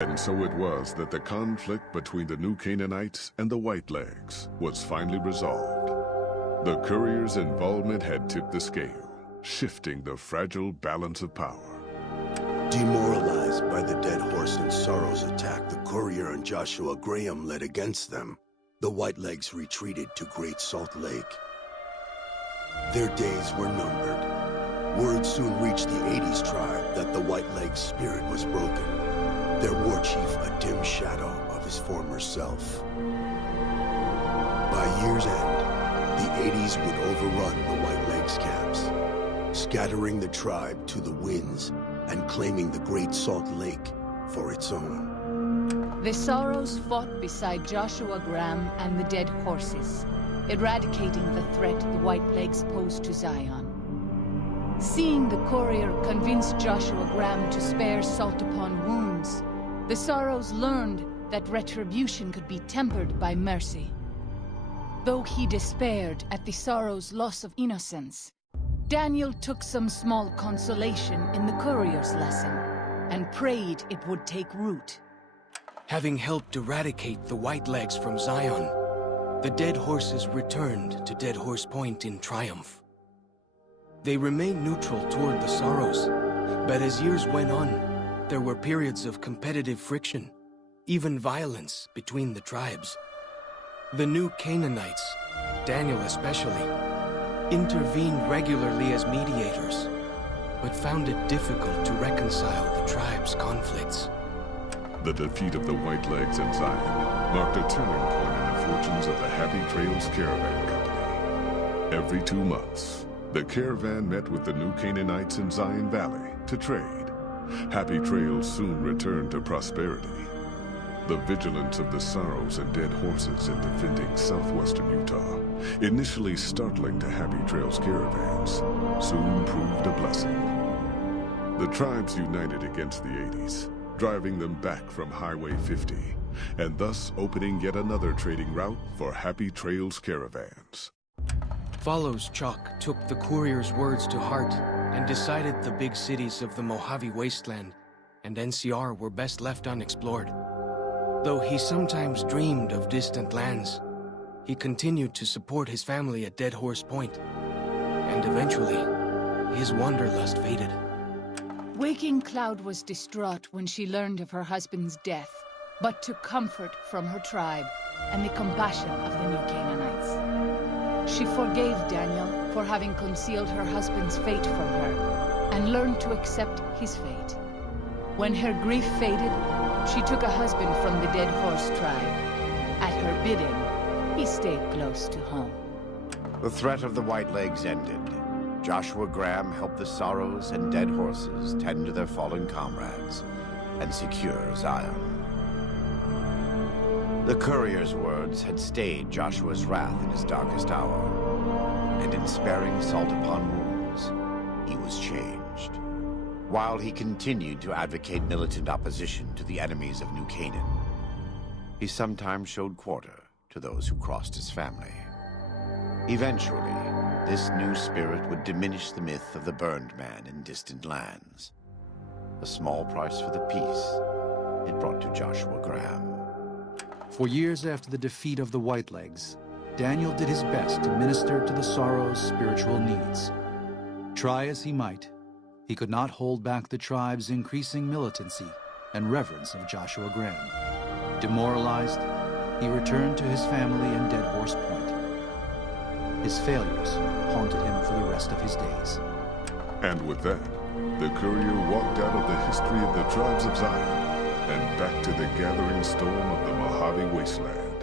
And so it was that the conflict between the New Canaanites and the Whitelegs was finally resolved. The courier's involvement had tipped the scale, shifting the fragile balance of power. Demoralized by the Dead Horse and Sorrow's attack the courier and Joshua Graham led against them, the Whitelegs retreated to Great Salt Lake. Their days were numbered. Word soon reached the 80s tribe that the Whitelegs' spirit was broken, their war chief a dim shadow of his former self. By year's end, the 80s would overrun the Whitelegs' camps, scattering the tribe to the winds and claiming the Great Salt Lake for its own. The Sorrows fought beside Joshua Graham and the Dead Horses, eradicating the threat the Whitelegs posed to Zion. Seeing the courier convince Joshua Graham to spare Salt upon wounds, the Sorrows learned that retribution could be tempered by mercy. Though he despaired at the Sorrows' loss of innocence, Daniel took some small consolation in the courier's lesson and prayed it would take root. Having helped eradicate the Whitelegs from Zion, the Dead Horses returned to Dead Horse Point in triumph. They remained neutral toward the Sorrows, but as years went on, there were periods of competitive friction, even violence between the tribes. The New Canaanites, Daniel especially, intervened regularly as mediators, but found it difficult to reconcile the tribe's conflicts. The defeat of the Whitelegs in Zion marked a turning point in the fortunes of the Happy Trails Caravan Company. Every 2 months, the caravan met with the New Canaanites in Zion Valley to trade. Happy Trails soon returned to prosperity. The vigilance of the Sorrows and Dead Horses in defending southwestern Utah, initially startling to Happy Trails caravans, soon proved a blessing. The tribes united against the 80s, driving them back from Highway 50, and thus opening yet another trading route for Happy Trails caravans. Follows Chalk took the courier's words to heart and decided the big cities of the Mojave Wasteland and NCR were best left unexplored. Though he sometimes dreamed of distant lands, he continued to support his family at Dead Horse Point, and eventually, his wanderlust faded. Waking Cloud was distraught when she learned of her husband's death, but took comfort from her tribe and the compassion of the New Canaanites. She forgave Daniel for having concealed her husband's fate from her, and learned to accept his fate. When her grief faded, she took a husband from the Dead Horse tribe. At her bidding, he stayed close to home. The threat of the Whitelegs ended. Joshua Graham helped the Sorrows and Dead Horses tend to their fallen comrades and secure Zion. The courier's words had stayed Joshua's wrath in his darkest hour, and in sparing Salt upon wounds, he was changed. While he continued to advocate militant opposition to the enemies of New Canaan, he sometimes showed quarter to those who crossed his family. Eventually, this new spirit would diminish the myth of the burned man in distant lands. A small price for the peace it brought to Joshua Graham. For years after the defeat of the Whitelegs, Daniel did his best to minister to the Sorrows' spiritual needs. Try as he might, he could not hold back the tribe's increasing militancy and reverence of Joshua Graham. Demoralized, he returned to his family in Dead Horse Point. His failures haunted him for the rest of his days. And with that, the courier walked out of the history of the tribes of Zion and back to the gathering storm of the Mojave Wasteland.